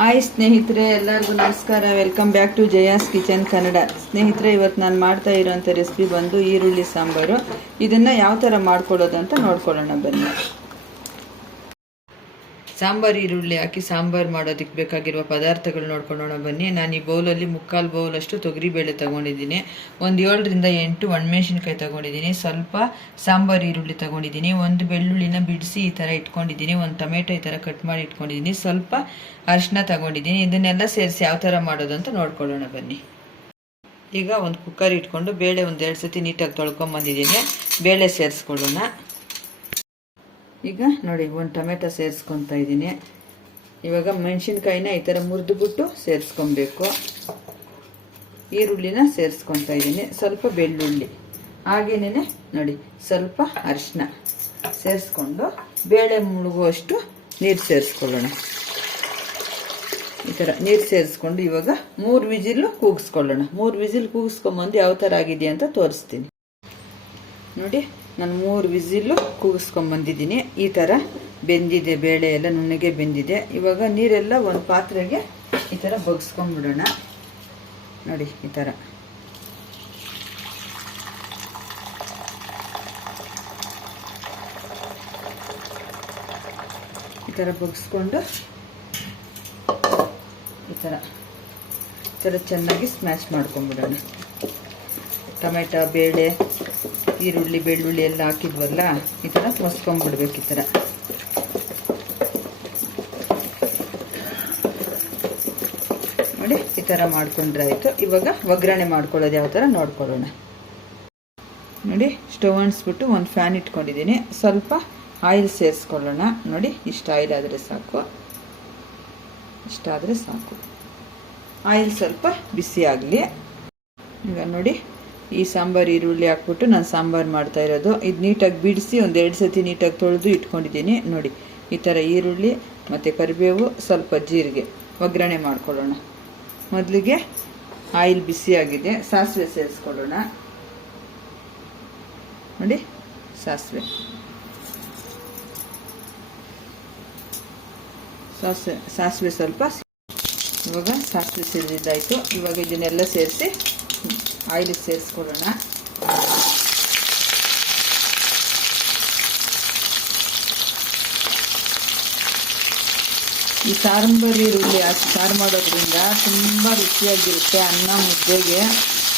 Hi ಸ್ನೇಹಿತರೆ, ಎಲ್ಲರಿಗೂ ನಮಸ್ಕಾರ. Welcome back to Jaya's kitchen Kannada ಸ್ನೇಹಿತರೆ ಇವತ್ತು ನಾನು ಮಾಡ್ತಾ ಇರೋವಂಥ ರೆಸಿಪಿ ಬಂದು ಈರುಳ್ಳಿ ಸಾಂಬಾರು. ಇದನ್ನು ಯಾವ ಥರ ಮಾಡ್ಕೊಳ್ಳೋದು ಅಂತ ನೋಡ್ಕೊಳ್ಳೋಣ ಬನ್ನಿ. ಸಾಂಬಾರು ಈರುಳ್ಳಿ ಹಾಕಿ ಸಾಂಬಾರು ಮಾಡೋದಕ್ಕೆ ಬೇಕಾಗಿರುವ ಪದಾರ್ಥಗಳು ನೋಡ್ಕೊಂಡೋಣ ಬನ್ನಿ. ನಾನು ಈ ಬೌಲಲ್ಲಿ ಮುಕ್ಕಾಲು ಬೌಲಷ್ಟು ತೊಗರಿಬೇಳೆ ತಗೊಂಡಿದ್ದೀನಿ. ಒಂದು ಏಳರಿಂದ ಎಂಟು ಒಣಮೆಣಸಿನ್ಕಾಯಿ ತಗೊಂಡಿದ್ದೀನಿ. ಸ್ವಲ್ಪ ಸಾಂಬಾರು ಈರುಳ್ಳಿ ತೊಗೊಂಡಿದ್ದೀನಿ. ಒಂದು ಬೆಳ್ಳುಳ್ಳಿನ ಬಿಡಿಸಿ ಈ ಥರ ಇಟ್ಕೊಂಡಿದ್ದೀನಿ. ಒಂದು ಟೊಮೆಟೊ ಈ ಥರ ಕಟ್ ಮಾಡಿ ಇಟ್ಕೊಂಡಿದ್ದೀನಿ. ಸ್ವಲ್ಪ ಅರಿಶಿನ ತಗೊಂಡಿದ್ದೀನಿ. ಇದನ್ನೆಲ್ಲ ಸೇರಿಸಿ ಯಾವ ಥರ ಮಾಡೋದು ಅಂತ ನೋಡ್ಕೊಳ್ಳೋಣ ಬನ್ನಿ. ಈಗ ಒಂದು ಕುಕ್ಕರ್ ಇಟ್ಕೊಂಡು ಬೇಳೆ ಒಂದು ಎರಡು ಸತಿ ನೀಟಾಗಿ ತೊಳ್ಕೊಂಬಂದಿದ್ದೀನಿ. ಬೇಳೆ ಸೇರಿಸ್ಕೊಳ್ಳೋಣ. ಈಗ ನೋಡಿ, ಒಂದು ಟೊಮೆಟೊ ಸೇರಿಸ್ಕೊತಾ ಇದ್ದೀನಿ. ಇವಾಗ ಮೆಣಸಿನ್ಕಾಯಿನ ಈ ಥರ ಮುರಿದುಬಿಟ್ಟು ಸೇರಿಸ್ಕೊಬೇಕು. ಈರುಳ್ಳಿನ ಸೇರಿಸ್ಕೊತಾ ಇದ್ದೀನಿ. ಸ್ವಲ್ಪ ಬೆಳ್ಳುಳ್ಳಿ. ಹಾಗೇನೇ ನೋಡಿ, ಸ್ವಲ್ಪ ಅರಿಶಿನ ಸೇರಿಸ್ಕೊಂಡು ಬೇಳೆ ಮುಳುಗುವಷ್ಟು ನೀರು ಸೇರಿಸ್ಕೊಳ್ಳೋಣ. ಈ ಥರ ನೀರು ಸೇರಿಸ್ಕೊಂಡು ಇವಾಗ ಮೂರು ವಿಜಿಲು ಕೂಗಿಸ್ಕೊಳ್ಳೋಣ. ಮೂರು ವಿಜಿಲ್ ಕೂಗಿಸ್ಕೊಂಬಂದು ಯಾವ ಥರ ಆಗಿದೆಯಾ ಅಂತ ತೋರಿಸ್ತೀನಿ. ನೋಡಿ ನಾನು ಮೂರು ವಿಸಿಲು ಕೂಗಿಸ್ಕೊಂಬಂದಿದ್ದೀನಿ ಈ ಥರ ಬೆಂದಿದೆ, ಬೇಳೆ ಎಲ್ಲ ನುಣ್ಣಗೆ ಬೆಂದಿದೆ. ಇವಾಗ ನೀರೆಲ್ಲ ಒಂದು ಪಾತ್ರೆಗೆ ಈ ಥರ ಬಗ್ಸ್ಕೊಂಡ್ಬಿಡೋಣ ನೋಡಿ, ಈ ಥರ ಈ ಥರ ಬಗ್ಸ್ಕೊಂಡು ಈ ಥರ ಈ ಥರ ಚೆನ್ನಾಗಿ ಸ್ಮ್ಯಾಶ್ ಮಾಡ್ಕೊಂಬಿಡೋಣ ಟೊಮೆಟೊ, ಬೇಳೆ ಈರುಳ್ಳಿ, ಬೆಳ್ಳುಳ್ಳಿ ಎಲ್ಲ ಹಾಕಿದ್ವಲ್ಲ, ಈ ಥರ ಸೋಸ್ಕೊಂಡ್ಬಿಡ್ಬೇಕು ಈ ಥರ ನೋಡಿ, ಈ ಥರ ಮಾಡ್ಕೊಂಡ್ರೆ ಆಯಿತು. ಇವಾಗ ಒಗ್ಗರಣೆ ಮಾಡ್ಕೊಳ್ಳೋದು ಯಾವ ಥರ ನೋಡ್ಕೊಳ್ಳೋಣ. ನೋಡಿ, ಸ್ಟವ್ ಅಣಿಸ್ಬಿಟ್ಟು ಒಂದು ಫ್ಯಾನ್ ಇಟ್ಕೊಂಡಿದ್ದೀನಿ. ಸ್ವಲ್ಪ ಆಯಿಲ್ ಸೇರಿಸ್ಕೊಳ್ಳೋಣ. ನೋಡಿ, ಇಷ್ಟು ಆಯಿಲ್ ಆದರೆ ಸಾಕು. ಇಷ್ಟಾದರೆ ಸಾಕು. ಆಯಿಲ್ ಸ್ವಲ್ಪ ಬಿಸಿ ಆಗಲಿ. ಈಗ ನೋಡಿ ಈ ಸಾಂಬಾರು ಈರುಳ್ಳಿ ಹಾಕ್ಬಿಟ್ಟು ನಾನು ಸಾಂಬಾರು ಮಾಡ್ತಾ ಇರೋದು. ಇದು ನೀಟಾಗಿ ಬಿಡಿಸಿ ಒಂದು ಎರಡು ಸತಿ ನೀಟಾಗಿ ತೊಳೆದು ಇಟ್ಕೊಂಡಿದ್ದೀನಿ. ನೋಡಿ, ಈ ಥರ ಈರುಳ್ಳಿ ಮತ್ತು ಕರಿಬೇವು ಸ್ವಲ್ಪ ಜೀರಿಗೆ ಒಗ್ಗರಣೆ ಮಾಡ್ಕೊಳ್ಳೋಣ. ಮೊದಲಿಗೆ ಆಯಿಲ್ ಬಿಸಿಯಾಗಿದೆ ಸಾಸಿವೆ ಸೇರಿಸ್ಕೊಳ್ಳೋಣ. ನೋಡಿ, ಸಾಸಿವೆ. ಸಾಸಿವೆ ಸಾಸಿವೆ ಸ್ವಲ್ಪ ಇವಾಗ ಸಾಸಿವೆ ಸೇರಿದ್ದಾಯಿತು ಇವಾಗ ಇದನ್ನೆಲ್ಲ ಸೇರಿಸಿ ಆಯಿಲ್ ಸೇರಿಸ್ಕೊಳ್ಳೋಣ. ಈ ಸಾರಂಬರಿ ಈರುಳ್ಳಿ ಸಾರು ಮಾಡೋದ್ರಿಂದ ತುಂಬ ರುಚಿಯಾಗಿರುತ್ತೆ ಅನ್ನ ಮುದ್ದೆಗೆ.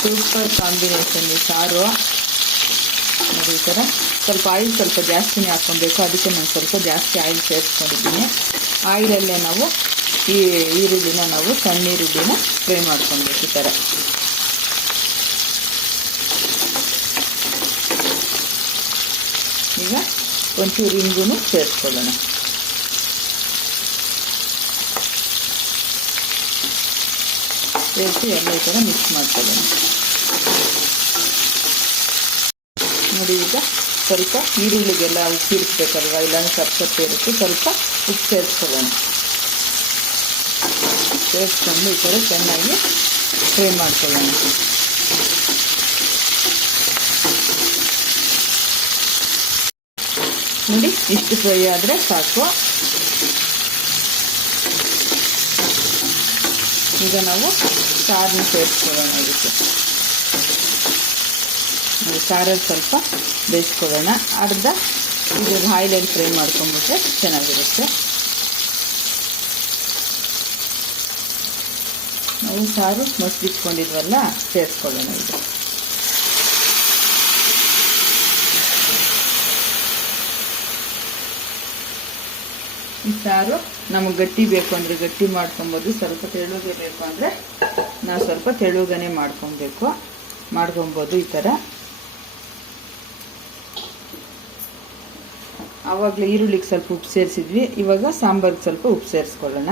ಸೂಪರ್ ಕಾಂಬಿನೇಷನ್ ಈ ಸಾರು. ನೋಡಿ ಈ ಥರ ಸ್ವಲ್ಪ ಆಯಿಲ್ ಸ್ವಲ್ಪ ಜಾಸ್ತಿನೇ ಹಾಕ್ಕೊಬೇಕು. ಅದಕ್ಕೆ ನಾನು ಸ್ವಲ್ಪ ಜಾಸ್ತಿ ಆಯಿಲ್ ಸೇರಿಸ್ಕೊಂಡಿದ್ದೀನಿ. ಆಯಿಲಲ್ಲೇ ನಾವು ಈ ಈರುಳ್ಳಿನ ನಾವು ಸಣ್ಣ ಈರುಳ್ಳಿನ ಫ್ರೈ ಮಾಡ್ಕೊಬೇಕು ಈ ಥರ ಈಗ ಒಂಚೂರು ಇಂಗು ಸೇರಿಸ್ಕೊಳ್ಳೋಣ ಸೇರಿಸಿ ಎಲ್ಲ ಈ ಥರ ಮಿಕ್ಸ್ ಮಾಡ್ಕೊಳ್ಳೋಣ ನೋಡಿ ಈಗ ಸ್ವಲ್ಪ ಈರುಳ್ಳಿಗೆಲ್ಲ ಉಪ್ಪು ಇರಿಸ್ಬೇಕಲ್ವ ಇಲ್ಲಾಂದ್ರೆ ಸಪ್ ಸಪ್ಪೆ ಇರುತ್ತೆ ಸ್ವಲ್ಪ ಉಪ್ಪು ಸೇರಿಸ್ಕೊಳ್ಳೋಣ ಸೇರಿಸ್ಕೊಂಡು ಈ ಥರ ಚೆನ್ನಾಗಿ ಫ್ರೈ ಮಾಡ್ಕೊಳ್ಳೋಣ ನೋಡಿ, ಇಷ್ಟು ಫ್ರೈ ಆದರೆ ಸಾಕು. ಈಗ ನಾವು ಸಾರನ್ನ ಸೇರಿಸ್ಕೊಳ್ಳೋಣ ಇದಕ್ಕೆ. ಸಾರಲ್ಲಿ ಸ್ವಲ್ಪ ಬೇಯಿಸ್ಕೊಳ್ಳೋಣ. ಅರ್ಧ ಇದು ಆಯಿಲಲ್ಲಿ ಫ್ರೈ ಮಾಡ್ಕೊಂಬಿಟ್ರೆ ಚೆನ್ನಾಗಿರುತ್ತೆ. ನಾವು ಸಾರು ಮಸ್ತಿಟ್ಕೊಂಡಿದ್ವಲ್ಲ ಸೇರಿಸ್ಕೊಳ್ಳೋಣ ಇದು ಈ ಸಾರು ನಮಗೆ ಗಟ್ಟಿ ಬೇಕು ಅಂದರೆ ಗಟ್ಟಿ ಮಾಡ್ಕೊಬೋದು, ಸ್ವಲ್ಪ ತೆಳುಗೆ ಬೇಕು ಅಂದರೆ ನಾವು ಸ್ವಲ್ಪ ತೆಳುಗನೆ ಮಾಡ್ಕೊಬೇಕು. ಮಾಡ್ಕೊಬೋದು ಈ ಥರ ಆವಾಗಲೇ ಈರುಳ್ಳಿಗೆ ಸ್ವಲ್ಪ ಉಪ್ಪು ಸೇರಿಸಿದ್ವಿ, ಇವಾಗ ಸಾಂಬಾರಿಗೆ ಸ್ವಲ್ಪ ಉಪ್ಪು ಸೇರಿಸ್ಕೊಳ್ಳೋಣ.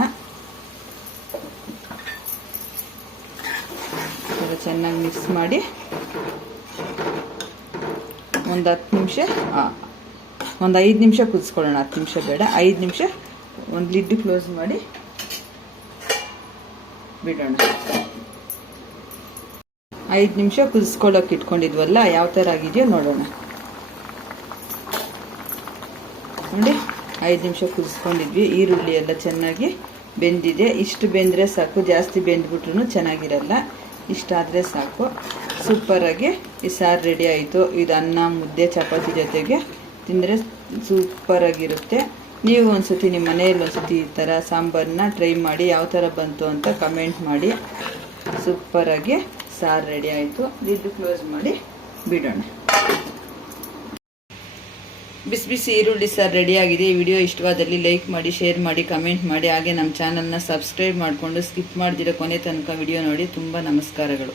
ಚೆನ್ನಾಗಿ ಮಿಕ್ಸ್ ಮಾಡಿ ಒಂದು ಹತ್ತು ನಿಮಿಷ ಒಂದು ಐದು ನಿಮಿಷ ಕುದಿಸ್ಕೊಳ್ಳೋಣ, ಹತ್ತು ನಿಮಿಷ ಬೇಡ. ಐದು ನಿಮಿಷ ಒಂದು ಲಿಡ್ ಕ್ಲೋಸ್ ಮಾಡಿ ಬಿಡೋಣ. ಐದು ನಿಮಿಷ ಕುದಿಸ್ಕೊಳ್ಳೋಕೆ ಇಟ್ಕೊಂಡಿದ್ವಲ್ಲ, ಯಾವ ಥರ ಆಗಿದೆಯೋ ನೋಡೋಣ. ನೋಡಿ, ಐದು ನಿಮಿಷ ಕುದಿಸ್ಕೊಂಡಿದ್ವಿ. ಈರುಳ್ಳಿ ಎಲ್ಲ ಚೆನ್ನಾಗಿ ಬೆಂದಿದೆ. ಇಷ್ಟು ಬೆಂದರೆ ಸಾಕು. ಜಾಸ್ತಿ ಬೆಂದ್ಬಿಟ್ರು ಚೆನ್ನಾಗಿರಲ್ಲ. ಇಷ್ಟಾದರೆ ಸಾಕು. ಸೂಪರಾಗಿ ಈ ಸಾರು ರೆಡಿ ಆಯಿತು. ಇದು ಅನ್ನ, ಮುದ್ದೆ, ಚಪಾತಿ ಜೊತೆಗೆ ತಿಂದರೆ ಸೂಪರಾಗಿರುತ್ತೆ ನೀವು ಒಂದ್ಸತಿ ನಿಮ್ಮ ಮನೆಯಲ್ಲಿ ಒಂದ್ಸತಿ ಈ ಥರ ಸಾಂಬಾರನ್ನ ಟ್ರೈ ಮಾಡಿ ಯಾವ ಥರ ಬಂತು ಅಂತ ಕಮೆಂಟ್ ಮಾಡಿ. ಸೂಪರಾಗಿ ಸಾರು ರೆಡಿ ಆಯಿತು. ಇದು ಕ್ಲೋಸ್ ಮಾಡಿ ಬಿಡೋಣ. ಬಿಸಿ ಬಿಸಿ ಈರುಳ್ಳಿ ಸಾರು ರೆಡಿಯಾಗಿದೆ ಈ ವಿಡಿಯೋ ಇಷ್ಟವಾದಲ್ಲಿ ಲೈಕ್ ಮಾಡಿ ಶೇರ್ ಮಾಡಿ ಕಮೆಂಟ್ ಮಾಡಿ. ಹಾಗೆ ನಮ್ಮ ಚಾನಲ್ನ ಸಬ್ಸ್ಕ್ರೈಬ್ ಮಾಡಿಕೊಂಡು ಸ್ಕಿಪ್ ಮಾಡಿದಿರೋ ಕೊನೆ ತನಕ ವಿಡಿಯೋ ನೋಡಿ. ತುಂಬ ನಮಸ್ಕಾರಗಳು.